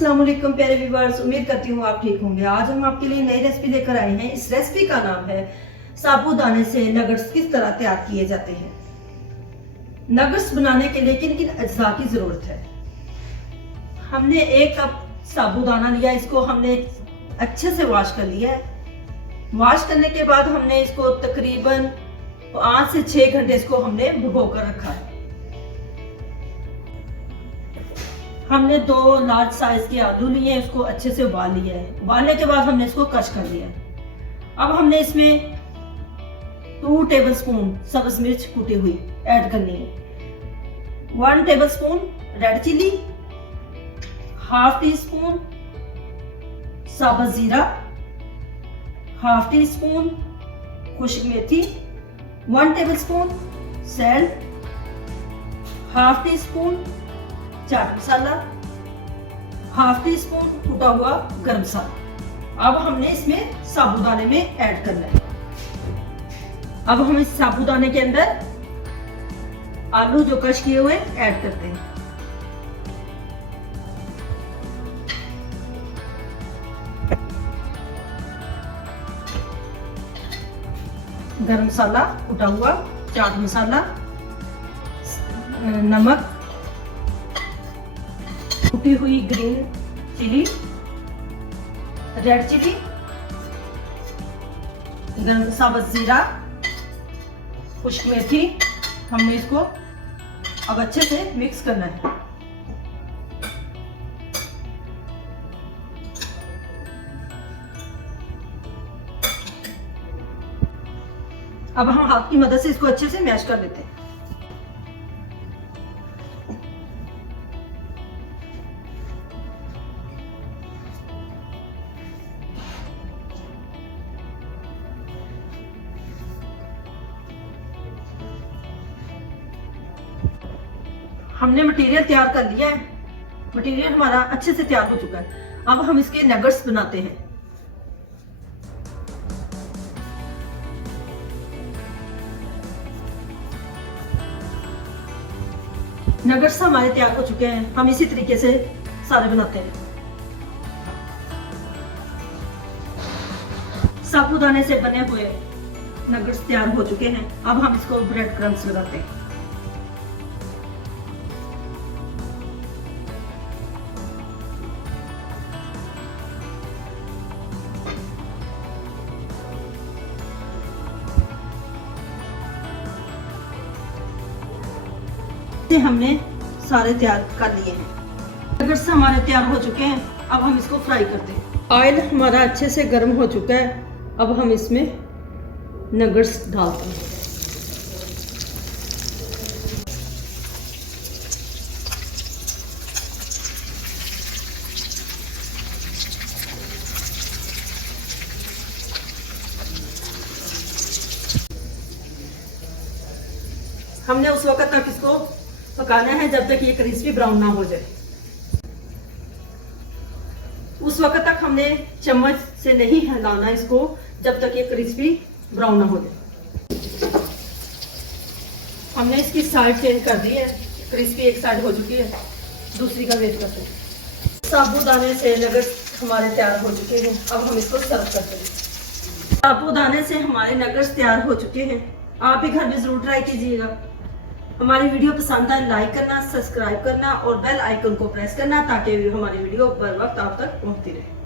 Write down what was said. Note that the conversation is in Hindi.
अस्सलाम वालेकुम प्यारे व्यूअर्स, उम्मीद करती हूँ आप ठीक होंगे। आज हम आपके लिए नई रेसिपी लेकर आए हैं। इस रेसिपी का नाम है साबूदाने से नगट्स किस तरह तैयार किए जाते हैं। नगट्स बनाने के लिए किन किन अज्जा की जरूरत है। हमने 1 कप साबूदाना लिया, इसको हमने अच्छे से वॉश कर लिया है। वॉश करने के बाद हमने इसको तकरीबन 5 से 6 घंटे इसको हमने भिगो कर रखा है। हमने 2 लार्ज साइज के आलू लिए, उसको अच्छे से उबाल लिया है। उबालने के बाद हमने इसको क्रश कर लिया है। अब हमने इसमें 2 टेबलस्पून सब्ज मिर्च कूटी हुई ऐड करनी है। 1 tablespoon red chilli, half teaspoon साबुत जीरा, हाफ टी स्पून खुश्क मेथी, 1 tablespoon salt, half teaspoon chaat masala, half teaspoon कुटा हुआ गरम मसाला। अब हमने इसमें साबूदाने में ऐड करना है। अब हम इस साबूदाने के अंदर आलू जो क्रश किए हुए ऐड करते हैं। गरम मसाला, कुटा हुआ चाट मसाला, नमक, कुटी हुई ग्रीन चिली, रेड चिली, गरम साबुत जीरा, खुश्क मेथी। हमने इसको अब अच्छे से मिक्स करना है। अब हम हाथ की मदद से इसको अच्छे से मैश कर लेते हैं। हमने मटेरियल तैयार कर लिया है। मटेरियल हमारा अच्छे से तैयार हो चुका है। अब हम इसके नगट्स बनाते हैं। नगट्स हमारे तैयार हो चुके हैं। हम इसी तरीके से सारे बनाते हैं। साबूदाने से बने हुए नगट्स तैयार हो चुके हैं। अब हम इसको ब्रेड क्रम्स लगाते हैं। हमने सारे तैयार कर लिए हैं। नगट्स हमारे तैयार हो चुके हैं। अब हम इसको फ्राई करते हैं। ऑयल हमारा अच्छे से गर्म हो चुका है। अब हम इसमें नगट्स डालते हैं। हमने उस वक्त तक इसको पकाना है जब तक ये क्रिस्पी ब्राउन ना हो जाए। उस वक्त तक हमने चम्मच से नहीं हिलाना इसको जब तक ये क्रिस्पी ब्राउन ना हो जाए। हमने इसकी साइड चेंज कर दी है। क्रिस्पी एक साइड हो चुकी है, दूसरी का वेट करते हैं। साबूदाने से नगट्स हमारे तैयार हो चुके हैं। अब हम इसको सर्व करते हैं। साबूदाने से हमारे नगट्स तैयार हो चुके हैं। आप भी घर में जरूर ट्राई कीजिएगा। हमारी वीडियो पसंद आए लाइक करना, सब्सक्राइब करना और बेल आइकन को प्रेस करना ताकि हमारी वीडियो बर वक्त आप तक पहुंचती रहे।